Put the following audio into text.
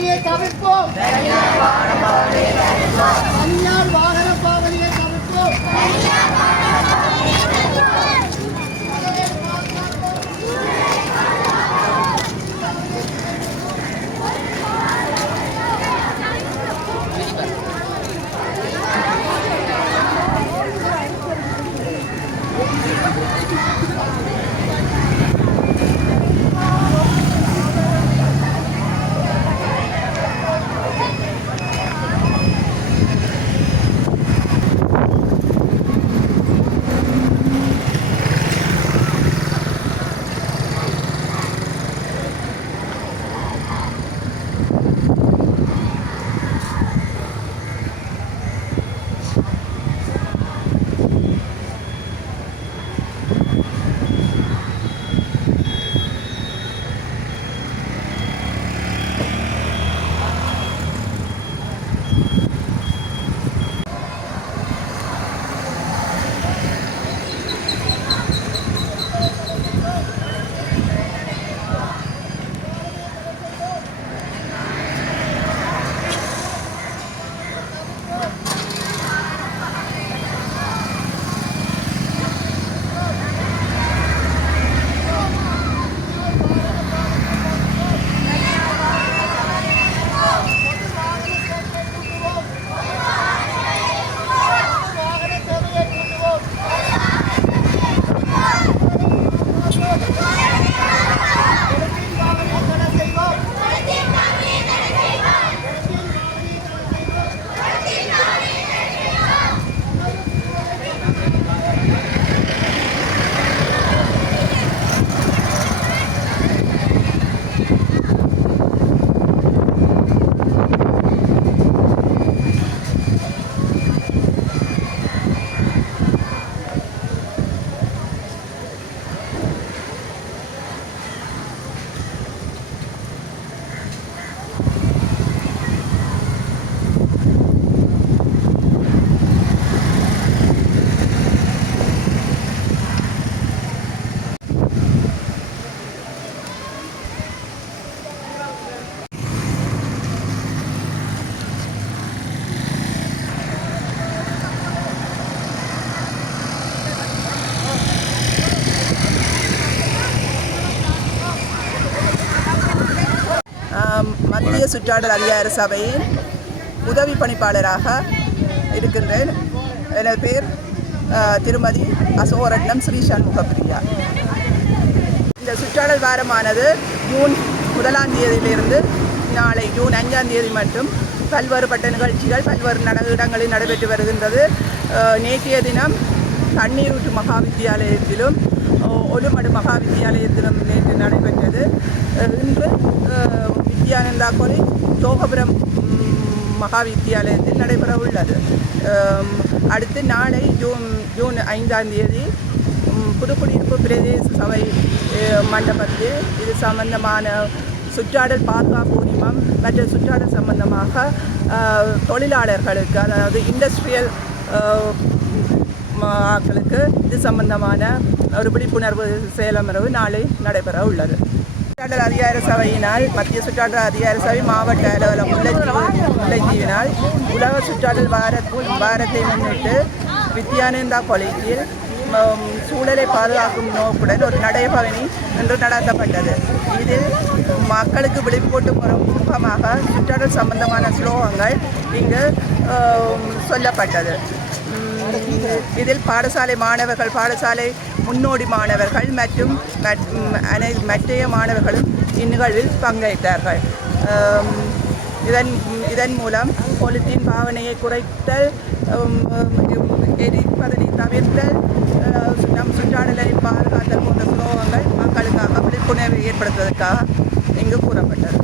பாவனையை தவிர்ப்போம். தனியார் வாகன பாவனையை தவிர்ப்போம். மத்திய சுற்றாடல் அதிகார சபையின் உதவி பணிப்பாளராக இருக்கின்றேன். எனது பேர் திருமதி அசோகரட்னம் ஸ்ரீ சண்முகப்பிரியா. இந்த சுற்றாடல் வாரமானது ஜூன் 1ஆம் தேதியிலிருந்து நாளை ஜூன் 5ஆம் தேதி மட்டும் பல்வேறுபட்ட நிகழ்ச்சிகள் பல்வேறு இடங்களில் நடைபெற்று வருகின்றது. நேற்றைய தினம் தண்ணீரூற்று மகா வித்தியாலயத்திலும் ஒலுமடு மகா வித்தியாலயத்திலும் நேற்று நடைபெற்றது. இன்று வித்யானந்தா காலேஜ் தோகபுரம் மகா வித்தியாலயத்தில் நடைபெற உள்ளது. அடுத்து நாளை ஜூன் 5ஆம் தேதி புதுக்குடியிருப்பு பிரதேச சபை மண்டபத்தில் இது சம்பந்தமான சுற்றாடல் பாதுகாப்பு உரிமம் மற்ற சுற்றாடல் சம்பந்தமாக தொழிலாளர்களுக்கு, அதாவது இண்டஸ்ட்ரியல் ஆக்களுக்கு இது சம்பந்தமான ஒரு விழிப்புணர்வு செயலமர்வு நாளை நடைபெற உள்ளது. சுற்றாடல் அதிகார சபையினால் மத்திய சுற்றாடல் அதிகார சபை மாவட்ட அலுவலகம் முல்லைத்தீவினால் உலக சுற்றாடல் வாரத்தை முன்னிட்டு வித்யானந்தா காலேஜில் சூழலை பாதுகாக்கும் நோக்குடன் ஒரு நடைபவனி இன்று நடத்தப்பட்டது. இதில் மக்களுக்கு விழிப்பூட்டும் முகமாக சுற்றாடல் சம்பந்தமான ஸ்லோகங்கள் இங்கு சொல்லப்பட்டது. இதில் பாடசாலை மாணவர்கள், பாடசாலை முன்னோடி மாணவர்கள் மற்றும் மற்றைய மாணவர்களும் இந்நிகழ்வில் பங்கேற்றார்கள். இதன் மூலம் பொலித்தீன் பாவனையை குறைத்தல், எரிப்பதனை தவிர்த்தல், நம் சுற்றாடலை பாதுகாத்தல் போன்ற ஸ்லோகங்கள் மக்களுக்காக விழிப்புணர்வை ஏற்படுத்துவதற்காக இங்கு கூறப்பட்டது.